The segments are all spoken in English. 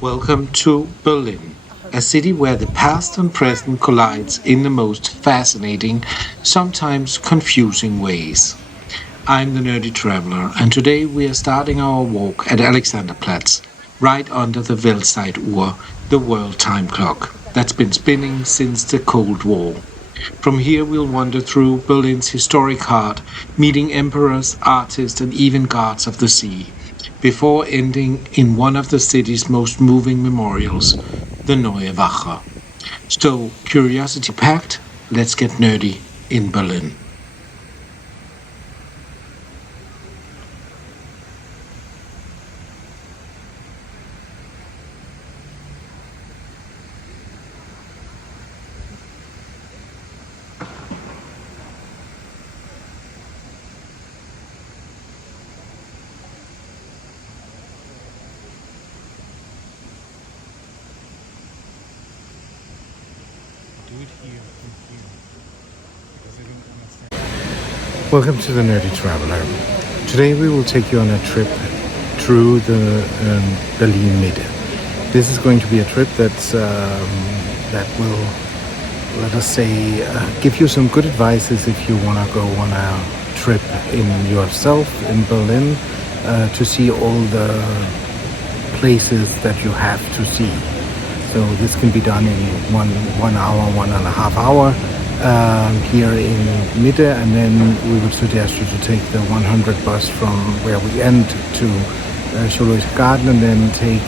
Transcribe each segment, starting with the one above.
Welcome to Berlin, a city where the past and present collides in the most fascinating, sometimes confusing ways. I'm the Nerdy Traveler, and today we are starting our walk at Alexanderplatz, right under the Weltzeituhr, the world time clock that's been spinning since the Cold War. From here we'll wander through Berlin's historic heart, meeting emperors, artists and even guards of the sea, before ending in one of the city's most moving memorials, the Neue Wache. So, curiosity packed, let's get nerdy in Berlin. Welcome to the Nerdy Traveler. Today we will take you on a trip through the Berlin Mitte. This is going to be a trip that will, let us say, give you some good advices if you want to go on a trip in yourself in Berlin to see all the places that you have to see. So this can be done in one hour, 1.5 hours. Here in Mitte, and then we would suggest you to take the 100 bus from where we end to Zoological Garden, and then take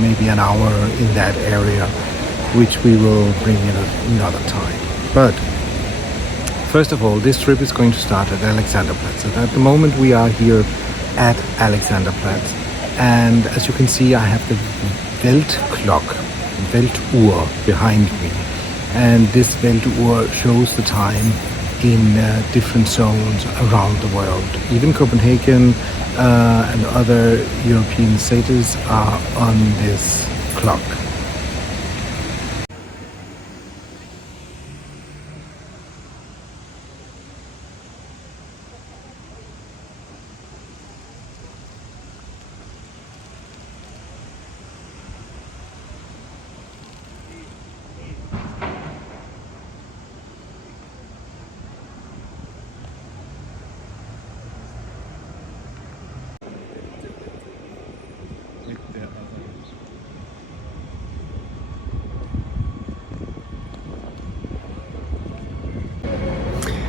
maybe an hour in that area, which we will bring in another time. But first of all, this trip is going to start at Alexanderplatz. And at the moment we are here at Alexanderplatz, and as you can see I have the Weltuhr behind me. And this Weltuhr shows the time in different zones around the world. Even Copenhagen and other European cities are on this clock.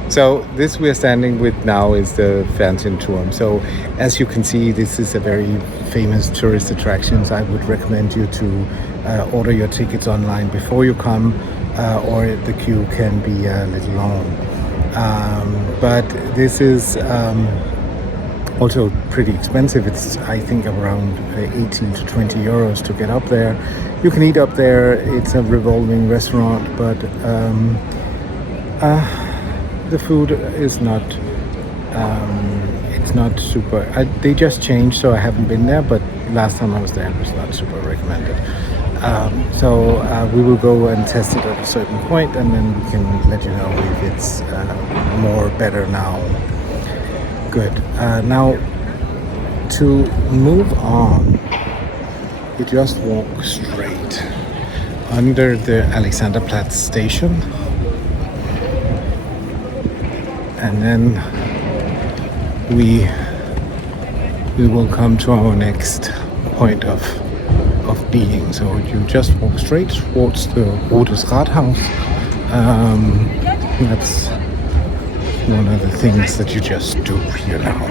So this we are standing with now is the Fernsehturm. So as you can see, this is a very famous tourist attraction. I would recommend you to order your tickets online before you come, or the queue can be a little long. But this is also pretty expensive. It's, I think, around 18 to 20 euros to get up there. You can eat up there. It's a revolving restaurant, but the food is not, it's not super, they just changed, so I haven't been there, but last time I was there it was not super recommended. So we will go and test it at a certain point, and then we can let you know if it's more better now. Good. Now, to move on, you just walk straight under the Alexanderplatz station, and then we will come to our next point of being. So you just walk straight towards the Rotes Rathaus. That's one of the things that you just do here now.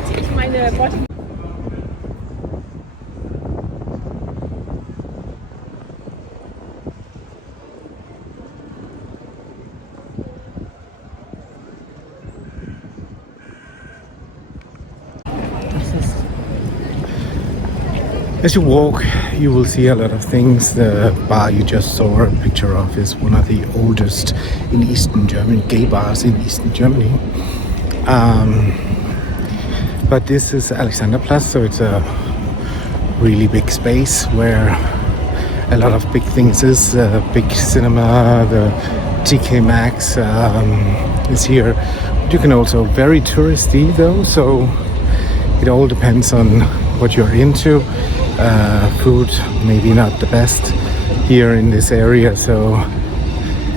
As you walk, you will see a lot of things. The bar you just saw a picture of is one of the oldest in Eastern Germany, gay bars in Eastern Germany. But this is Alexanderplatz, so it's a really big space where a lot of big things is. Big cinema, the TK Maxx is here. But you can also, very touristy though, so it all depends on what you're into. Food maybe not the best here in this area, so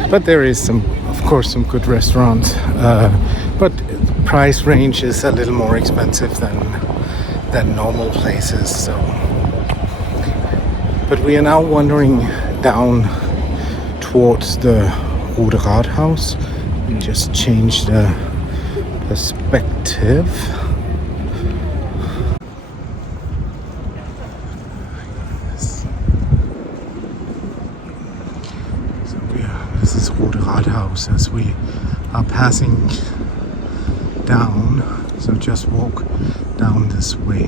but there is some, of course, some good restaurants, but price range is a little more expensive than normal places. So, but we are now wandering down towards the Rode Rathaus. We just change the perspective. This is Rode Rathaus as we are passing down, so just walk down this way.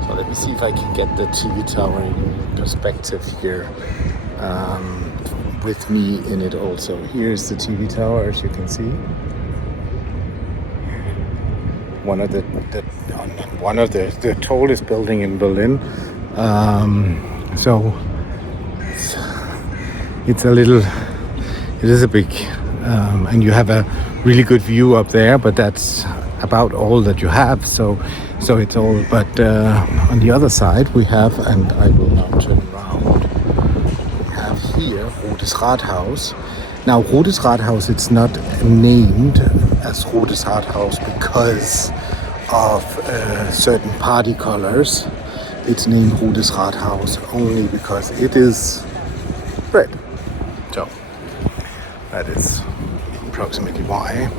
So let me see if I can get the TV tower in perspective here. With me in it also. Here's the TV tower, as you can see. One of the tallest building in Berlin. So it's a little, it is a big, and you have a really good view up there, but that's about all that you have. So it's all. But on the other side we have, and I will now turn around. Here, Rodes Rathaus. Now, Rodes Rathaus, it's not named as Rodes Rathaus because of certain party colors. It's named Rodes Rathaus only because it is red. So, that is approximately why.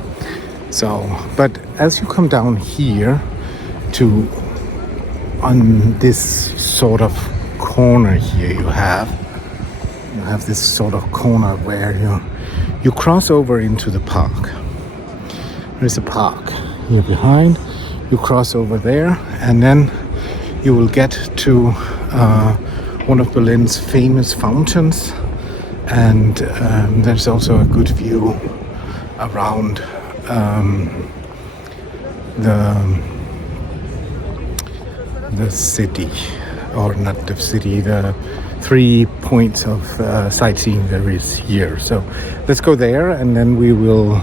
So, but as you come down here to, on this sort of corner here, you have this sort of corner where you cross over into the park. There's a park here behind. You cross over there, and then you will get to one of Berlin's famous fountains, and there's also a good view around the city, or not the city, the 3 points of sightseeing there is here. So let's go there and then we will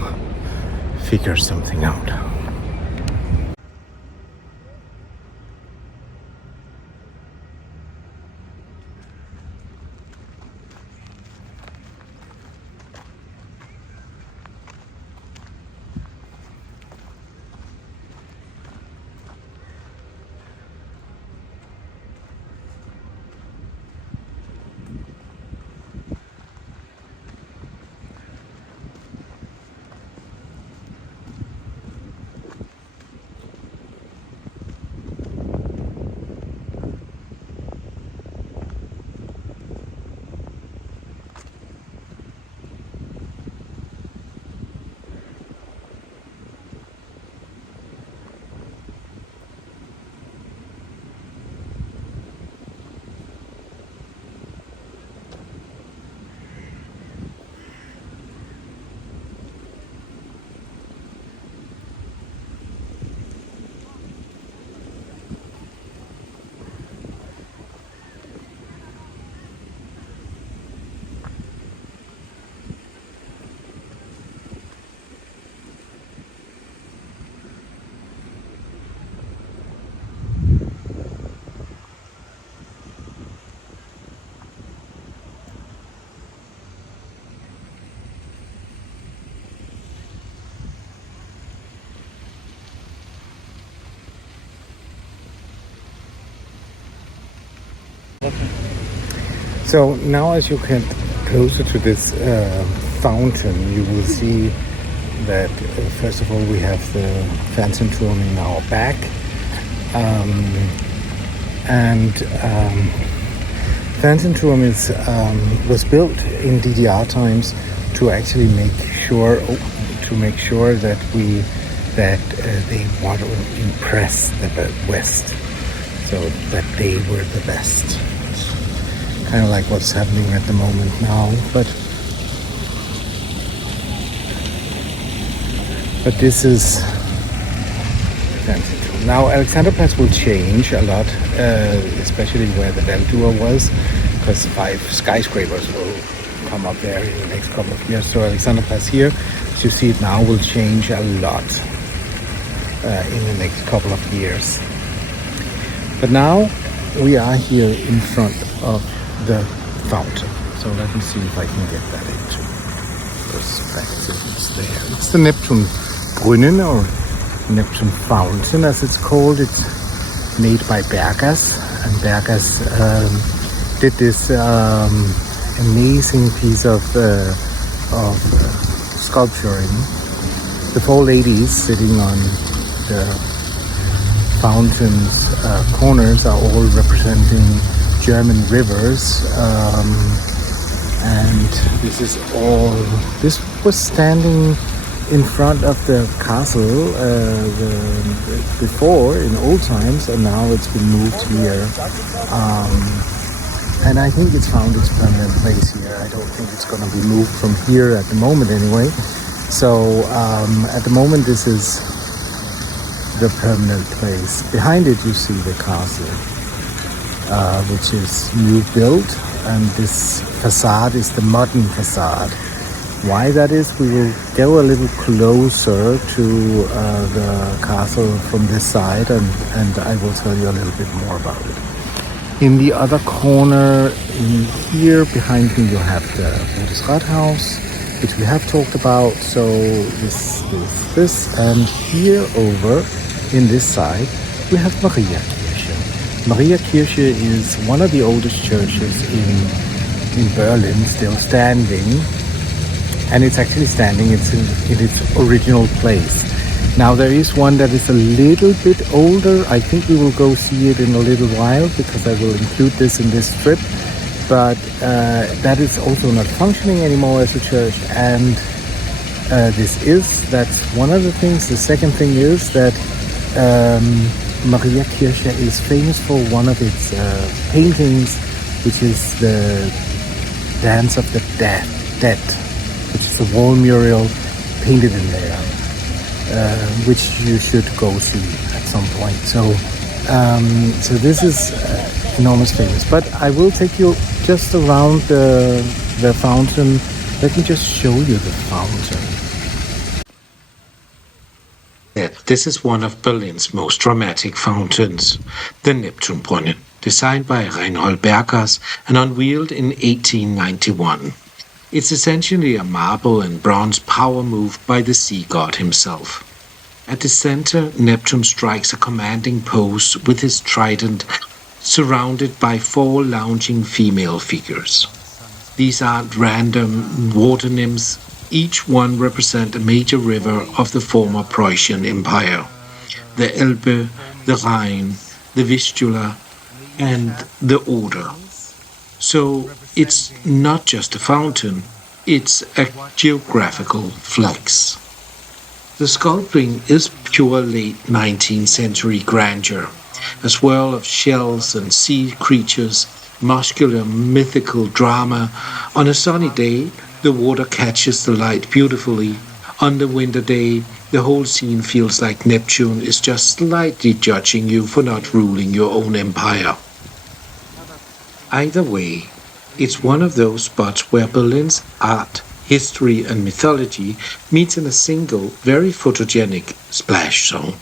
figure something out. So now as you get closer to this fountain, you will see that first of all we have the Fernsehturm in our back, and Fernsehturm was built in DDR times to actually make sure that they want to impress the West, so that they were the best. Kind of like what's happening at the moment now, but this is Fernsehturm. Now Alexanderplatz will change a lot, especially where the Weltzeituhr was, because 5 skyscrapers will come up there in the next couple of years. So Alexanderplatz here, as you see it now, will change a lot in the next couple of years. But now we are here in front of the fountain. So let me see if I can get that into perspective. It's there. It's the Neptune Brunnen, or Neptune Fountain as it's called. It's made by Bergas, and Bergas did this amazing piece of sculpturing. The 4 ladies sitting on the fountain's corners are all representing German rivers, and this was standing in front of the castle before in old times, and now it's been moved here. And I think it's found its permanent place here. I don't think it's going to be moved from here at the moment anyway. So at the moment this is the permanent place. Behind it you see the castle, which is new built, and this facade is the modern facade. Why that is, we will go a little closer to the castle from this side, and I will tell you a little bit more about it. In the other corner in here behind me you have the Zeughaus, which we have talked about. So this is this, and here over in this side we have Mariakirche. Mariakirche is one of the oldest churches in Berlin, still standing. And it's actually standing, it's in its original place. Now there is one that is a little bit older. I think we will go see it in a little while, because I will include this in this trip. But that is also not functioning anymore as a church. And that's one of the things. The second thing is that Mariakirche is famous for one of its paintings, which is the Dance of the Dead, which is a wall mural painted in there, which you should go see at some point. So this is enormous famous. But I will take you just around the fountain. Let me just show you the fountain. This is one of Berlin's most dramatic fountains, the Neptunbrunnen, designed by Reinhold Bergas and unveiled in 1891. It's essentially a marble and bronze power move by the sea god himself. At the center, Neptune strikes a commanding pose with his trident, surrounded by 4 lounging female figures. These aren't random water nymphs. Each one represents a major river of the former Prussian Empire: the Elbe, the Rhine, the Vistula, and the Oder. So it's not just a fountain, it's a geographical flex. The sculpting is pure late 19th century grandeur, a swirl of shells and sea creatures, muscular mythical drama. On a sunny day, the water catches the light beautifully. On the winter day, the whole scene feels like Neptune is just slightly judging you for not ruling your own empire. Either way, it's one of those spots where Berlin's art, history and mythology meets in a single, very photogenic splash zone.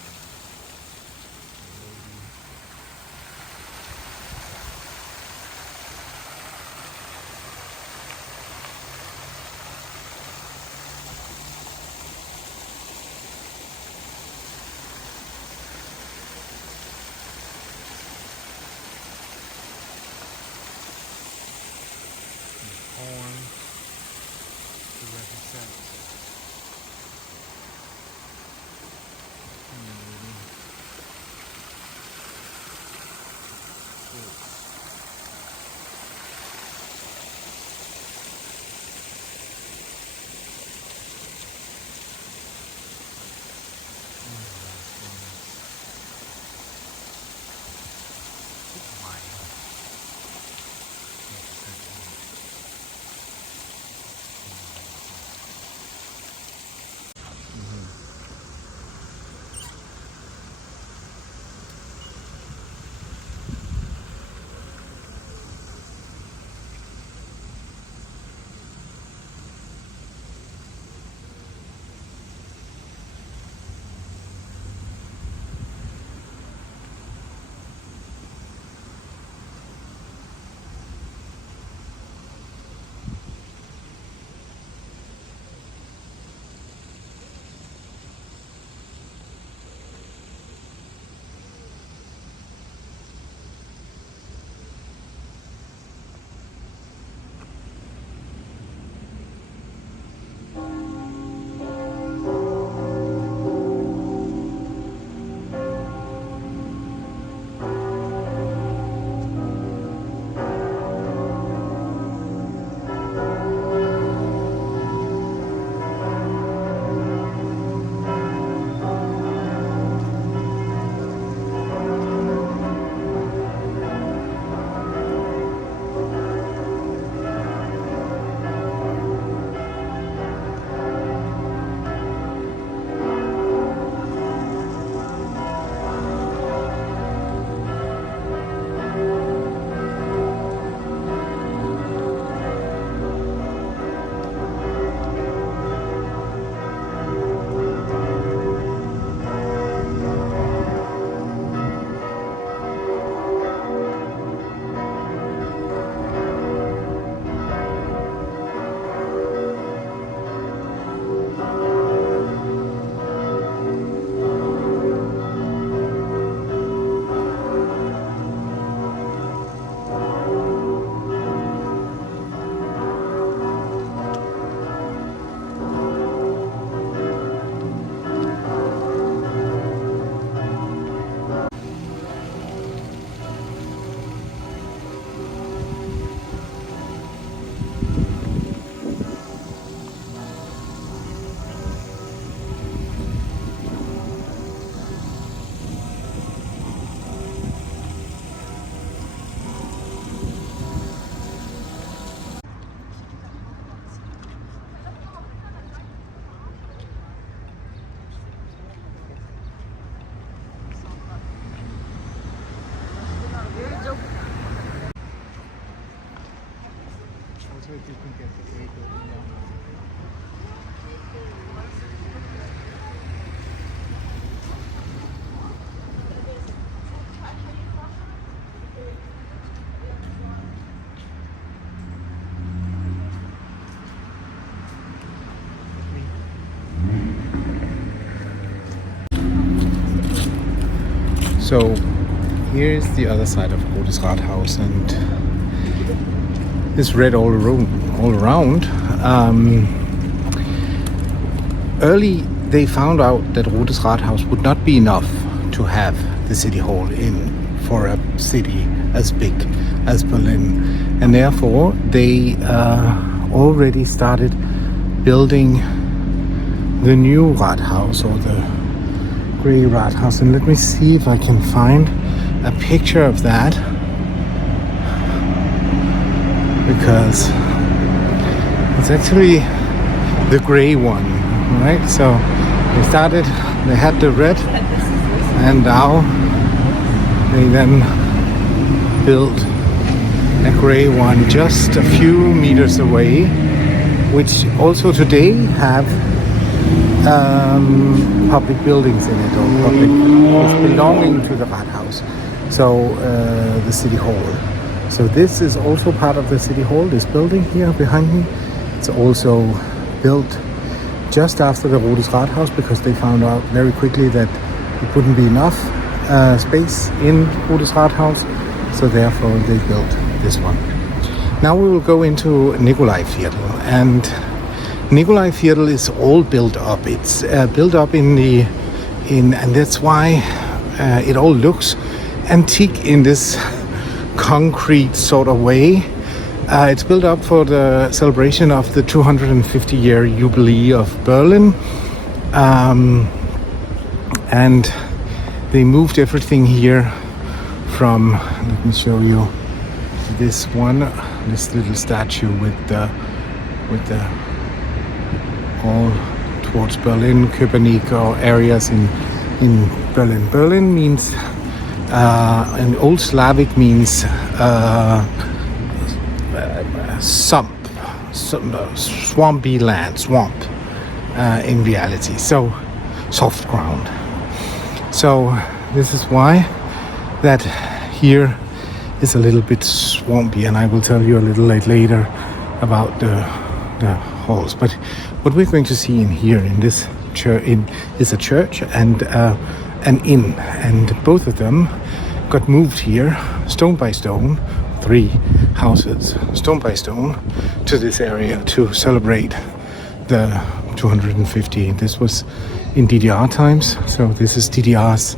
Also, if you can get the gate open now. So here is the other side of Rotes Rathaus, and it's red all around. Early they found out that Rotes Rathaus would not be enough to have the city hall in for a city as big as Berlin, and therefore they already started building the new Rathaus, or the grey Rathaus. And let me see if I can find a picture of that, because it's actually the grey one, right? So they had the red, and now they then built a grey one just a few meters away, which also today have public buildings in it, or public is belonging to the Rathaus, so the city hall. So this is also part of the city hall, this building here behind me. It's also built just after the Rotes Rathaus, because they found out very quickly that it wouldn't be enough space in Rotes Rathaus, so therefore they built this one. Now we will go into Nikolai Viertel, and Nikolai Viertel is all built up. It's built up and that's why it all looks antique in this concrete sort of way. It's built up for the celebration of the 250-year jubilee of Berlin, and they moved everything here from, let me show you this little statue with the all towards Berlin, Köpenick, or areas in Berlin. Berlin means, in Old Slavic means swampy land, swamp in reality, so soft ground. So this is why that here is a little bit swampy, and I will tell you a little later about the halls. But what we're going to see in here in this church is a church and an inn, and both of them got moved here stone by stone, 3 houses stone by stone, to this area to celebrate the 250. This was in DDR times, so this is DDR's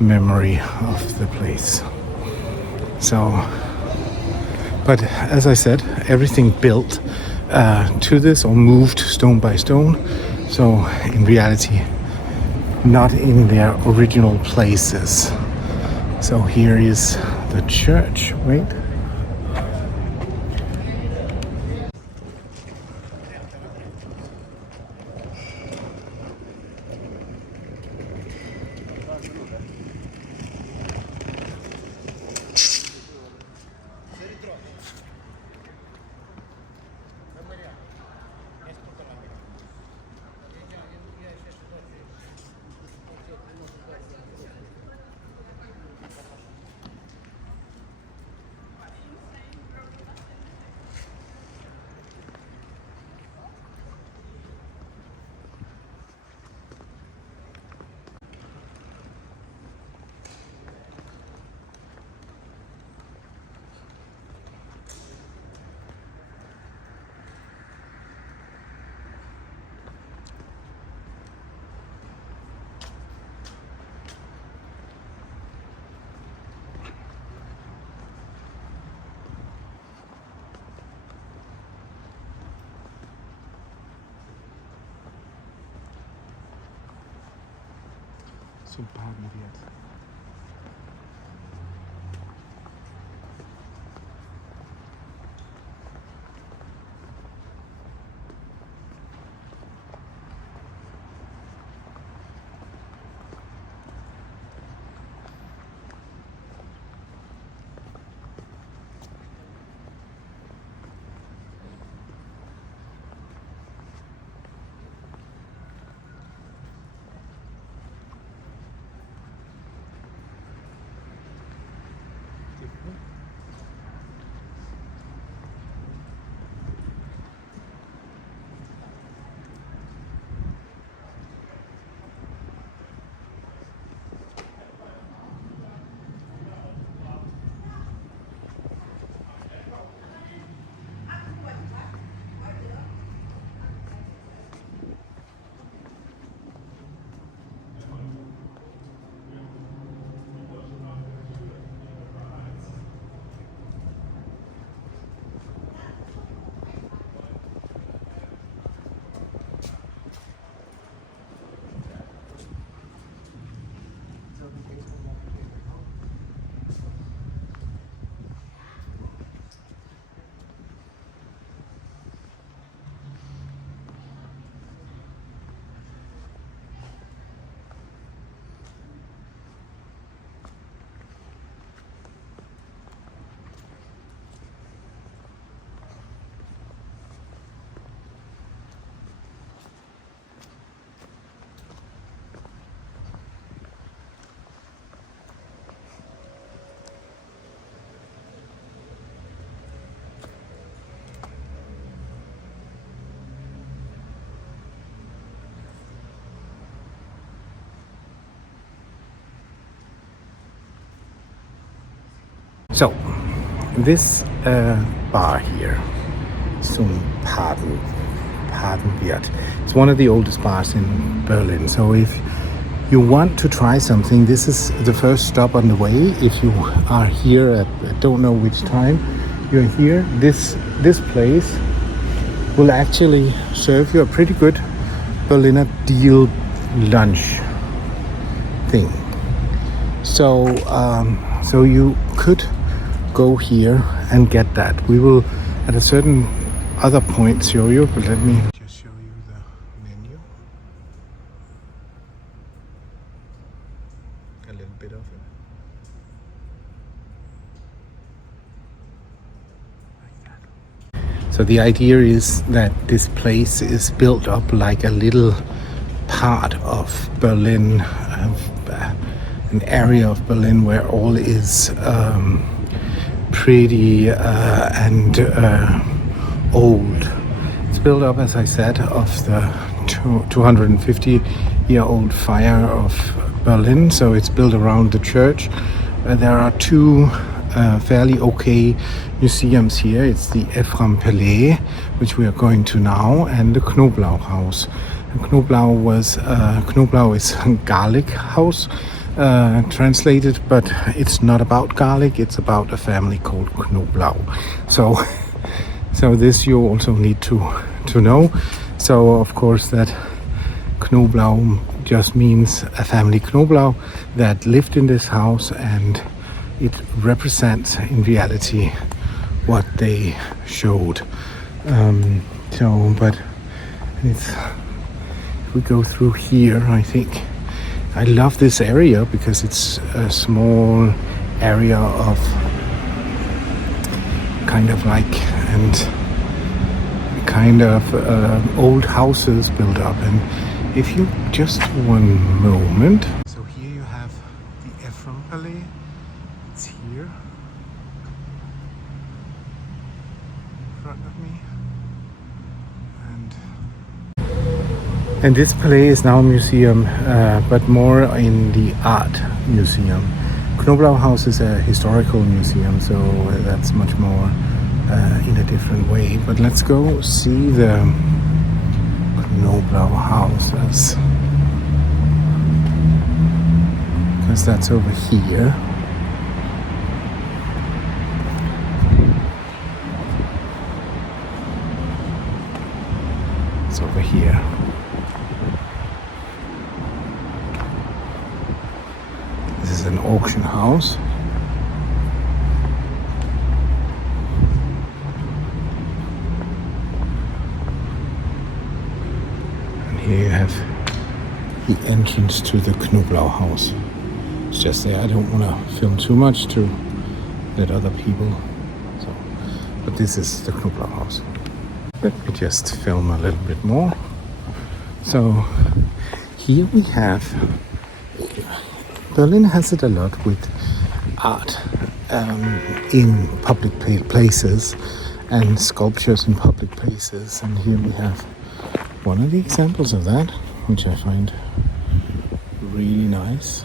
memory of the place. So, but as I said, everything built to this, or moved stone by stone, so in reality not in their original places. So here is the church. Wait. So pardon wir jetzt. So, this bar here, zum Padenwirt. It's one of the oldest bars in Berlin. So if you want to try something, this is the first stop on the way. If you are here at, I don't know which time you're here, this place will actually serve you a pretty good Berliner deal lunch thing. So so you could go here and get that. We will at a certain other point show you, but let me just show you the menu. A little bit of it. So the idea is that this place is built up like a little part of Berlin, an area of Berlin where all is pretty and old. It's built up, as I said, of the 250-year-old fire of Berlin. So it's built around the church. There are two fairly okay museums here. It's the Palais, which we are going to now, and the Knoblauchhaus. Knoblauch is garlic house translated, but it's not about garlic. It's about a family called Knoblauch. So this you also need to know. So of course that Knoblauch just means a family Knoblauch that lived in this house, and it represents in reality what they showed. But it's, if we go through here, I think I love this area because it's a small area of kind of old houses built up. And if you just one moment, so here you have the Palais. It's here in front of me, and this palais is now a museum, but more in the art museum. Knoblauchhaus is a historical museum, so that's much more in a different way. But let's go see the Knoblauchhaus, because that's over here. It's over here. This is an auction house. And here you have the entrance to the Knoblauchhaus. It's just there. I don't want to film too much to let other people. But this is the Knoblauchhaus. Let me just film a little bit more. So here we have, Berlin has it a lot with art in public places and sculptures in public places. And here we have one of the examples of that, which I find really nice.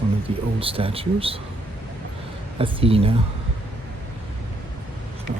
One of the old statues, Athena. So.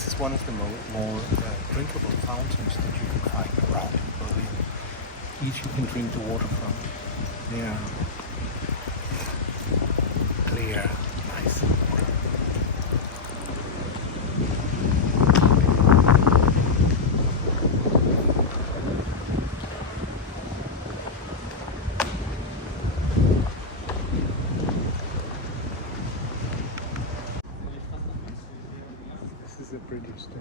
This is one of the more drinkable fountains that you can find around in Berlin. Each you can drink the water from. They are clear, nice water. This is a British statue.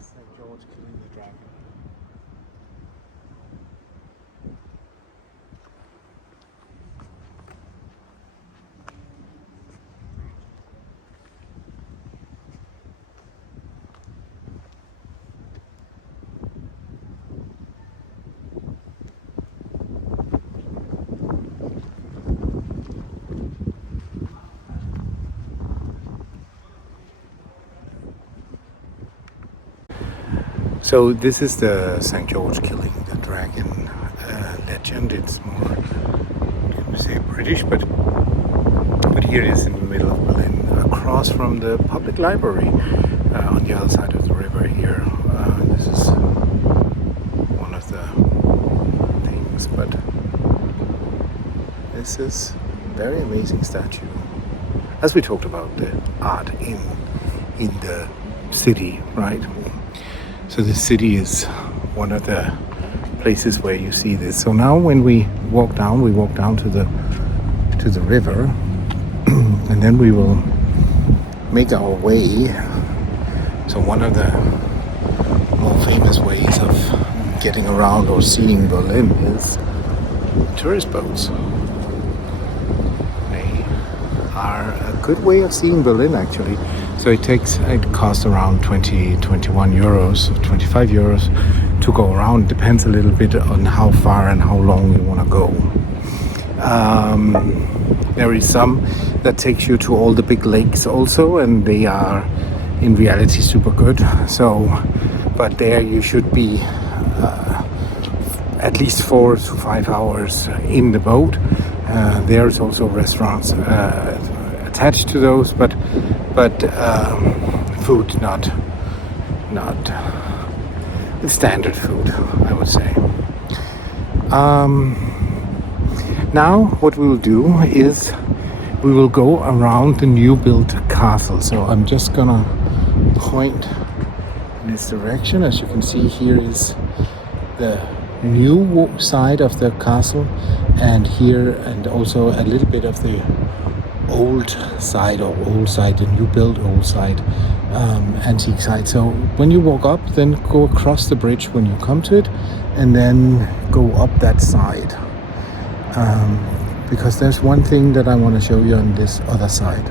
St. George killing the dragon. So this is the St. George killing the dragon legend. It's more, can we say, British, but here it is in the middle of Berlin, across from the public library on the other side of the river here. This is one of the things, but this is a very amazing statue. As we talked about the art in the city, right? So the city is one of the places where you see this. So now when we walk down to the river, and then we will make our way. So one of the more famous ways of getting around or seeing Berlin is tourist boats. They are a good way of seeing Berlin, actually. So it costs around 21 euros, 25 euros to go around. Depends a little bit on how far and how long you want to go. There is some that takes you to all the big lakes also, and they are in reality super good. So, but there you should be at least 4 to 5 hours in the boat. There's also restaurants attached to those, but food not standard food, I would say. Now what we will do is we will go around the new built castle. So I'm just gonna point in this direction. As you can see, here is the new side of the castle, and here, and also a little bit of the old side, the new built old side, antique side. So when you walk up, then go across the bridge when you come to it, and then go up that side. Because there's one thing that I want to show you on this other side.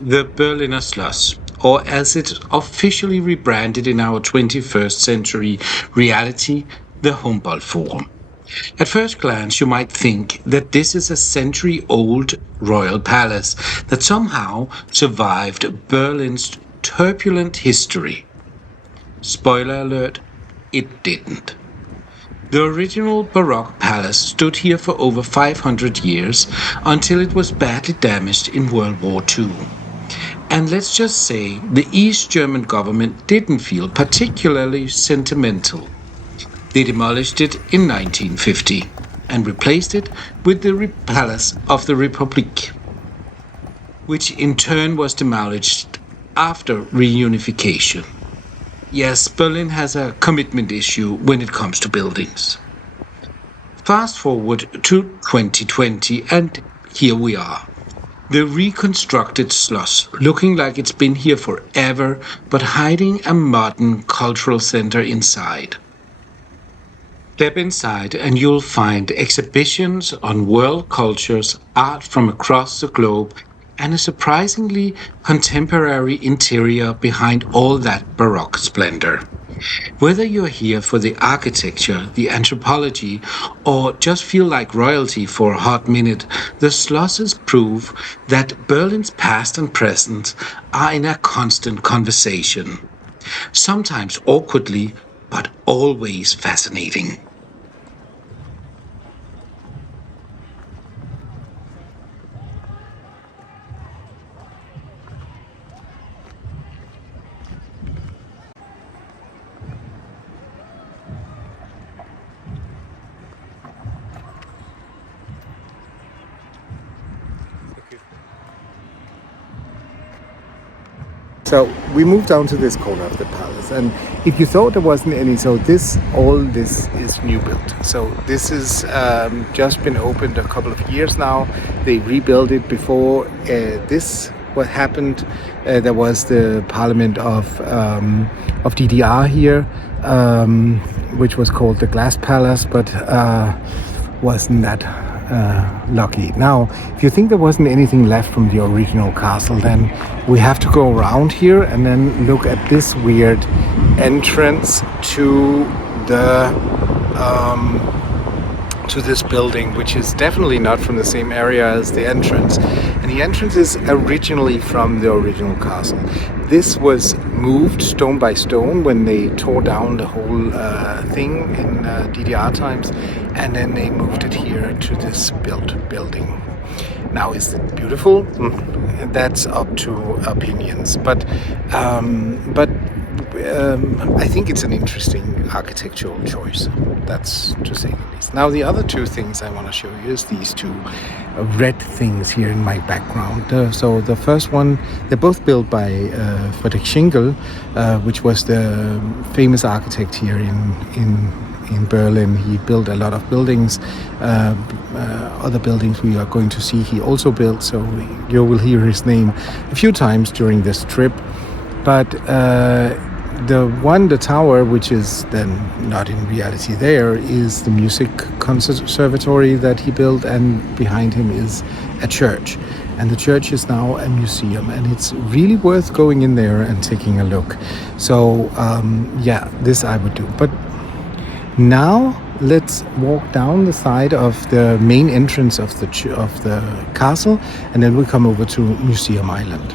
The Berliner Schloss, or as it's officially rebranded in our 21st century reality, the Humboldt Forum. At first glance, you might think that this is a century old royal palace that somehow survived Berlin's turbulent history. Spoiler alert, it didn't. The original Baroque palace stood here for over 500 years until it was badly damaged in World War II. And let's just say the East German government didn't feel particularly sentimental. They demolished it in 1950 and replaced it with the Palace of the Republic, which in turn was demolished after reunification. Yes, Berlin has a commitment issue when it comes to buildings. Fast forward to 2020, and here we are. The reconstructed Schloss, looking like it's been here forever, but hiding a modern cultural center inside. Step inside and you'll find exhibitions on world cultures, art from across the globe, and a surprisingly contemporary interior behind all that Baroque splendor. Whether you're here for the architecture, the anthropology, or just feel like royalty for a hot minute, the Schlosses prove that Berlin's past and present are in a constant conversation. Sometimes awkwardly, but always fascinating. So we moved down to this corner of the palace, and if you thought there wasn't any, so all this is new built. So this is just been opened a couple of years now. They rebuilt it before this. What happened? There was the Parliament of DDR here, which was called the Glass Palace, but wasn't that lucky. Now, if you think there wasn't anything left from the original castle, then we have to go around here and then look at this weird entrance to the to this building, which is definitely not from the same area as the entrance. And the entrance is originally from the original castle. This was moved stone by stone when they tore down the whole thing in DDR times, and then they moved it here to this building. Now, is it beautiful? That's up to opinions, but I think it's an interesting architectural choice. That's to say the least. Now, the other two things I want to show you is these two red things here in my background. So the first one, they're both built by Friedrich Schinkel, which was the famous architect here in Berlin. He built a lot of buildings. Other buildings we are going to see he also built, so you will hear his name a few times during this trip. But the tower, which is then not in reality there, is the music conservatory that he built, and behind him is a church. And the church is now a museum, and it's really worth going in there and taking a look. So yeah, this I would do. But now let's walk down the side of the main entrance of the castle, and then we'll come over to Museum Island.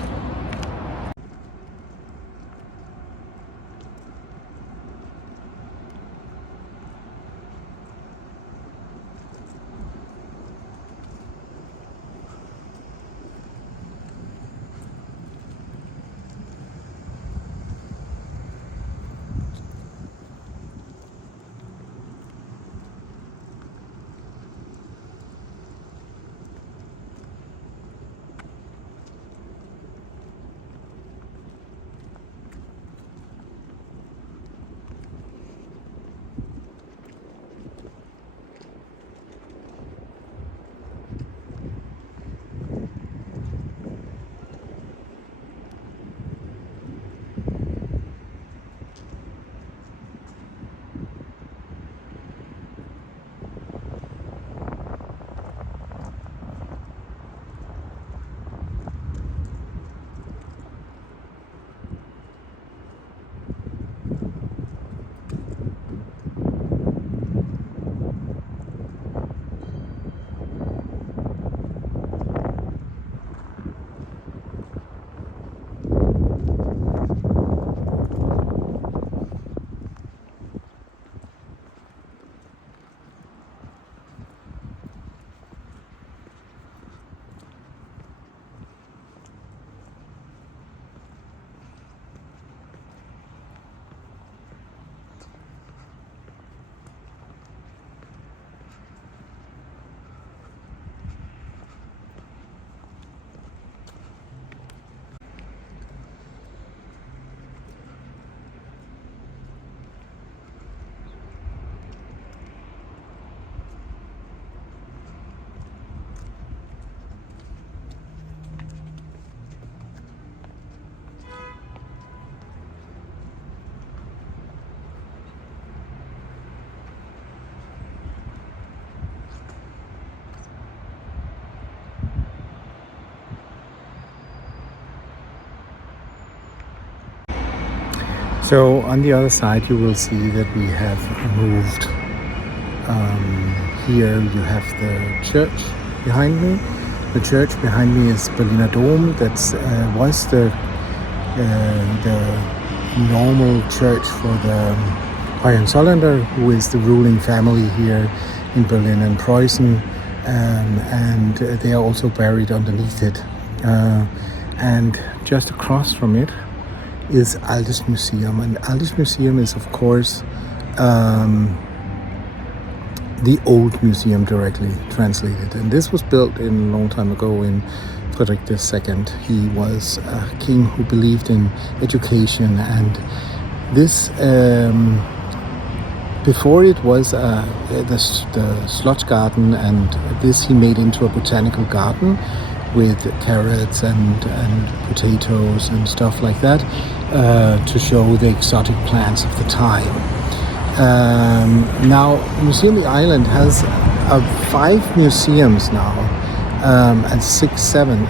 So on the other side, you will see that we have moved. Here you have the church behind me. The church behind me is Berliner Dom. That's was the normal church for the Hohenzollern, who is the ruling family here in Berlin and Preußen, and they are also buried underneath it. And just across from it is Altes Museum, and Altes Museum is of course the old museum directly translated, and this was built in a long time ago in Frederick II. He was a king who believed in education, and this before it was the Schlossgarten, and this he made into a botanical garden with carrots and potatoes and stuff like that, to show the exotic plants of the time. Now, Museum Island has 5 museums now, and 7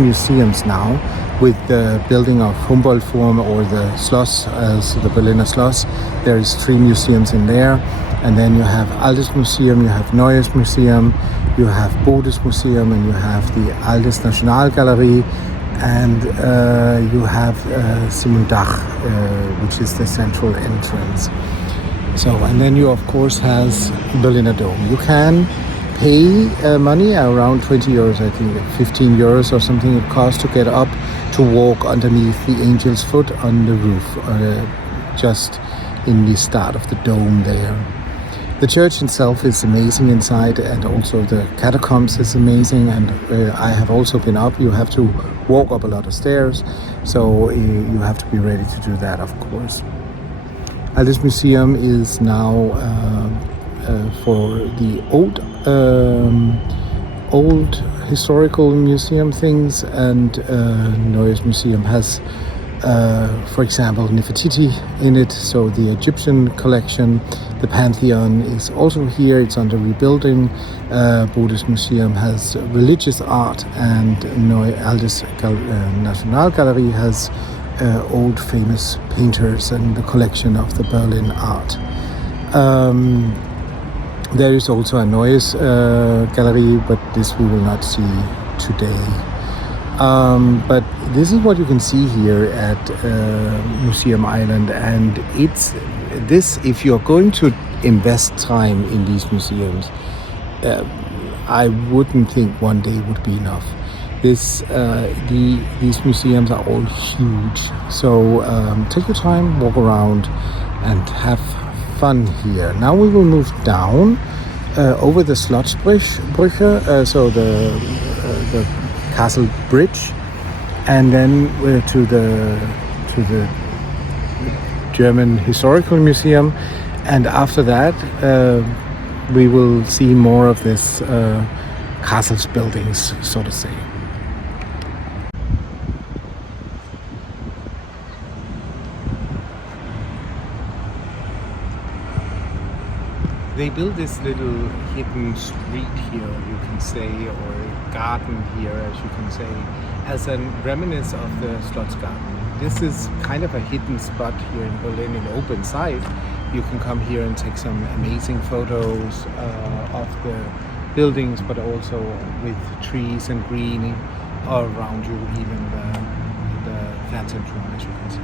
museums now, with the building of Humboldt Forum or the Schloss, so the Berliner Schloss. There is 3 museums in there, and then you have Altes Museum, you have Neues Museum, you have Busiest Museum, and you have the Altes Nationalgalerie, and you have Simondach, which is the central entrance. So, and then you of course has Berliner Dom. You can pay money, around 20 euros, I think 15 euros or something it costs to get up to walk underneath the Angel's Foot on the roof, just in the start of the dome there. The church itself is amazing inside, and also the catacombs is amazing, and I have also been up. You have to walk up a lot of stairs, so you have to be ready to do that, of course. This museum is now for the old historical museum things, and Neues Museum has for example, Nefertiti in it, so the Egyptian collection. The Pantheon is also here, it's under rebuilding. Buddhist Museum has religious art, and Altes Nationalgalerie has old famous painters and the collection of the Berlin art. There is also a Neues gallery, but this we will not see today. But this is what you can see here at Museum Island, and it's this, if you're going to invest time in these museums, I wouldn't think one day would be enough. These museums are all huge, so take your time, walk around and have fun here. Now we will move down over the Schlossbrücke, so the castle bridge, and then to the German Historical Museum, and after that we will see more of this castle's buildings, so to say. They built this little hidden street here, you can say, or garden here, as you can say, as a reminiscence of the Schlossgarten. This is kind of a hidden spot here in Berlin, in open site. You can come here and take some amazing photos of the buildings, but also with trees and green all around you, even the Fernsehturm, as you can see.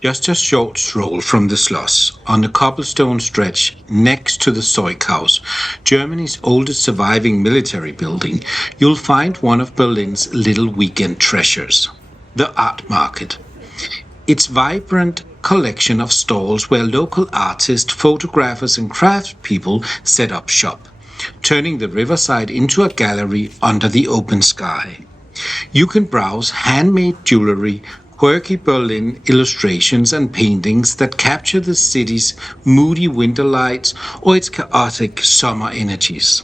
Just a short stroll from the Schloss, on the cobblestone stretch next to the Zeughaus, Germany's oldest surviving military building, you'll find one of Berlin's little weekend treasures, the art market. Its vibrant collection of stalls where local artists, photographers, and craftspeople set up shop, turning the riverside into a gallery under the open sky. You can browse handmade jewelry, quirky Berlin illustrations and paintings that capture the city's moody winter lights or its chaotic summer energies.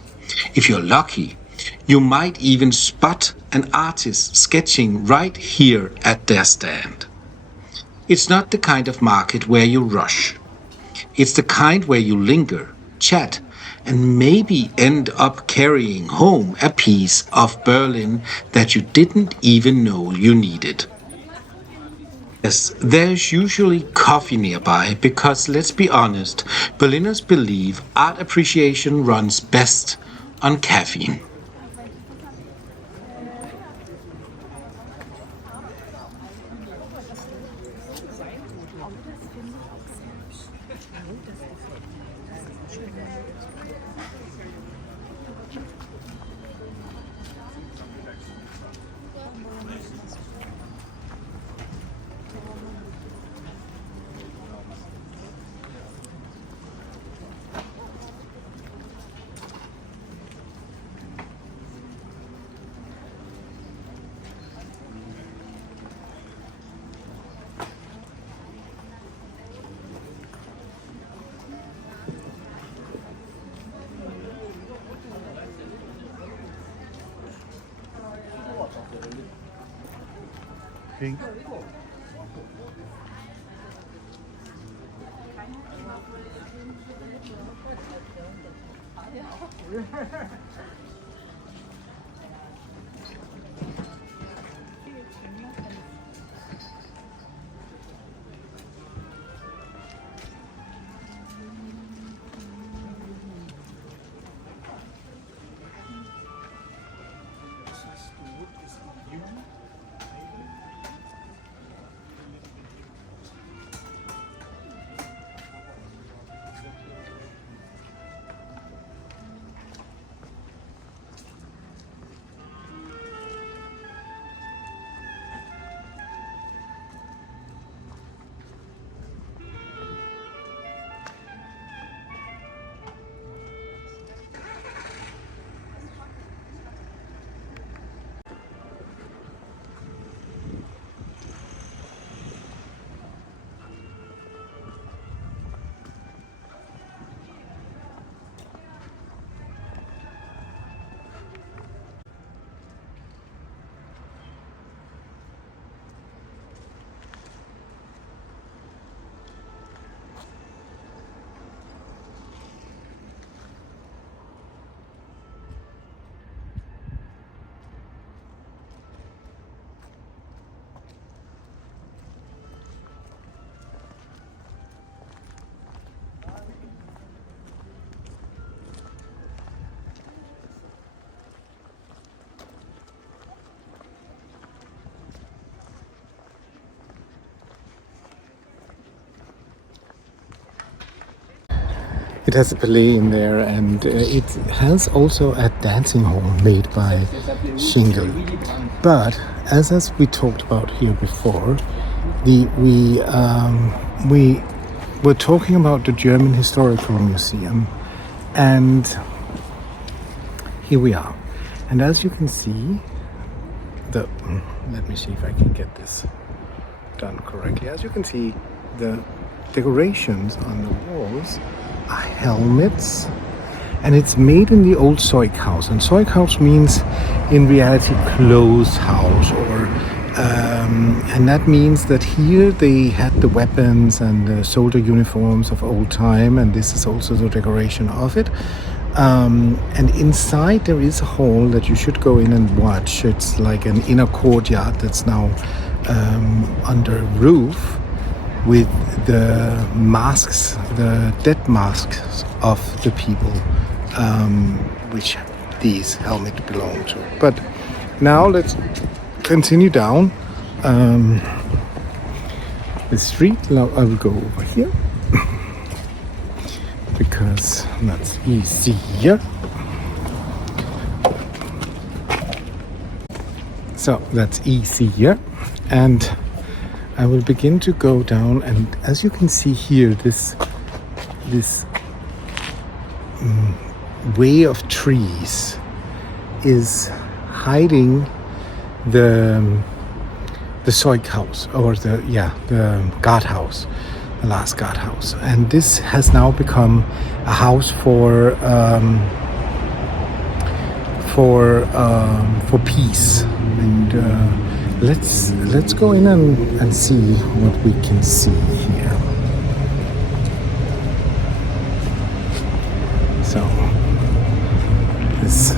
If you're lucky, you might even spot an artist sketching right here at their stand. It's not the kind of market where you rush. It's the kind where you linger, chat, and maybe end up carrying home a piece of Berlin that you didn't even know you needed. Yes, there's usually coffee nearby because, let's be honest, Berliners believe art appreciation runs best on caffeine. Pink. It has a ballet in there, and it has also a dancing hall made by shingle. But as we talked about here before, we were talking about the German Historical Museum, and here we are. And as you can see, let me see if I can get this done correctly. As you can see, the decorations on the walls are helmets, and it's made in the old Zeughaus. And Zeughaus means in reality closed house, or and that means that here they had the weapons and the soldier uniforms of old time, and this is also the decoration of it. And inside there is a hall that you should go in and watch. It's like an inner courtyard that's now under roof, with the masks, the dead masks of the people which these helmets belong to. But now let's continue down. the street. Now I will go over here because that's easier. So that's easier, and I will begin to go down, and as you can see here, this way of trees is hiding the Zeughaus, or the guardhouse, the last guardhouse, and this has now become a house for peace. And let's go in and see what we can see here. So this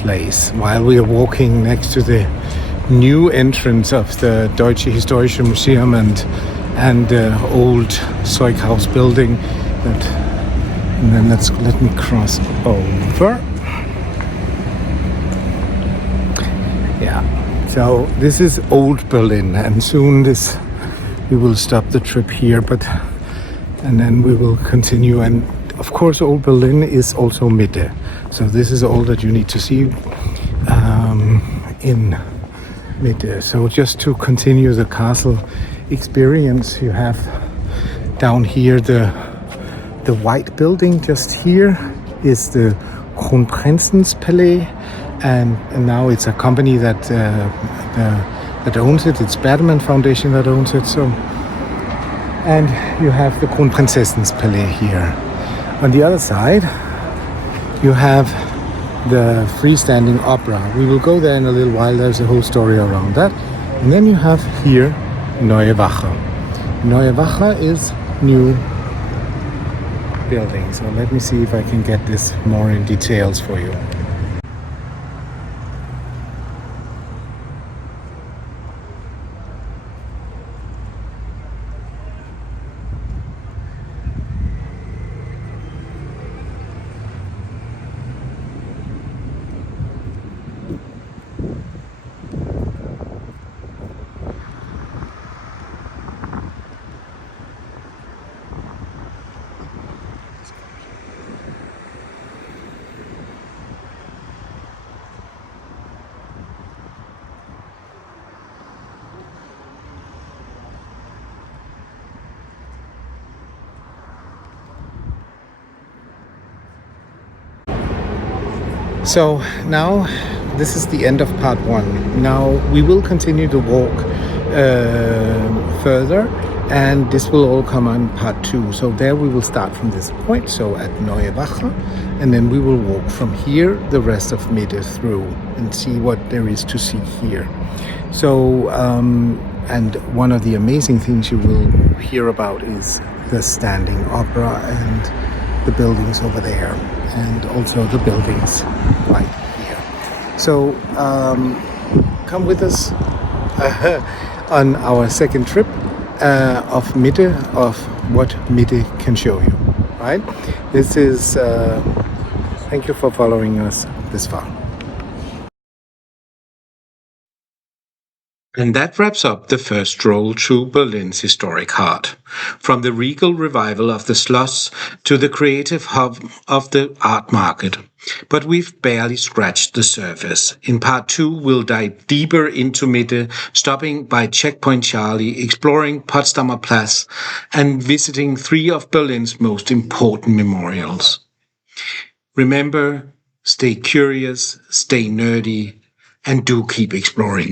place, while we are walking next to the new entrance of the Deutsche Historische Museum and the old Zeughaus building, and then let me cross over. Yeah, so this is old Berlin, and soon we will stop the trip here, and then we will continue. And of course, old Berlin is also Mitte, so this is all that you need to see in Mitte. So just to continue the castle experience, you have down here the white building. Just here is the Kronprinzenpalais. And now it's a company that owns it. It's Berlin Foundation that owns it. So, and you have the Kronprinzessenpalais here. On the other side, you have the freestanding opera. We will go there in a little while. There's a whole story around that. And then you have here Neue Wache. Neue Wache is new building. So let me see if I can get this more in details for you. So now this is the end of part one. Now we will continue to walk further, and this will all come on part two. So there we will start from this point, so at Neue Wache, and then we will walk from here the rest of Mitte through and see what there is to see here. So and one of the amazing things you will hear about is the standing opera and the buildings over there, and also the buildings right here. So come with us on our second trip of Mitte, of what Mitte can show you, right? This is, thank you for following us this far. And that wraps up the first stroll through Berlin's historic heart. From the regal revival of the Schloss to the creative hub of the art market. But we've barely scratched the surface. In part two, we'll dive deeper into Mitte, stopping by Checkpoint Charlie, exploring Potsdamer Platz, and visiting three of Berlin's most important memorials. Remember, stay curious, stay nerdy, and do keep exploring.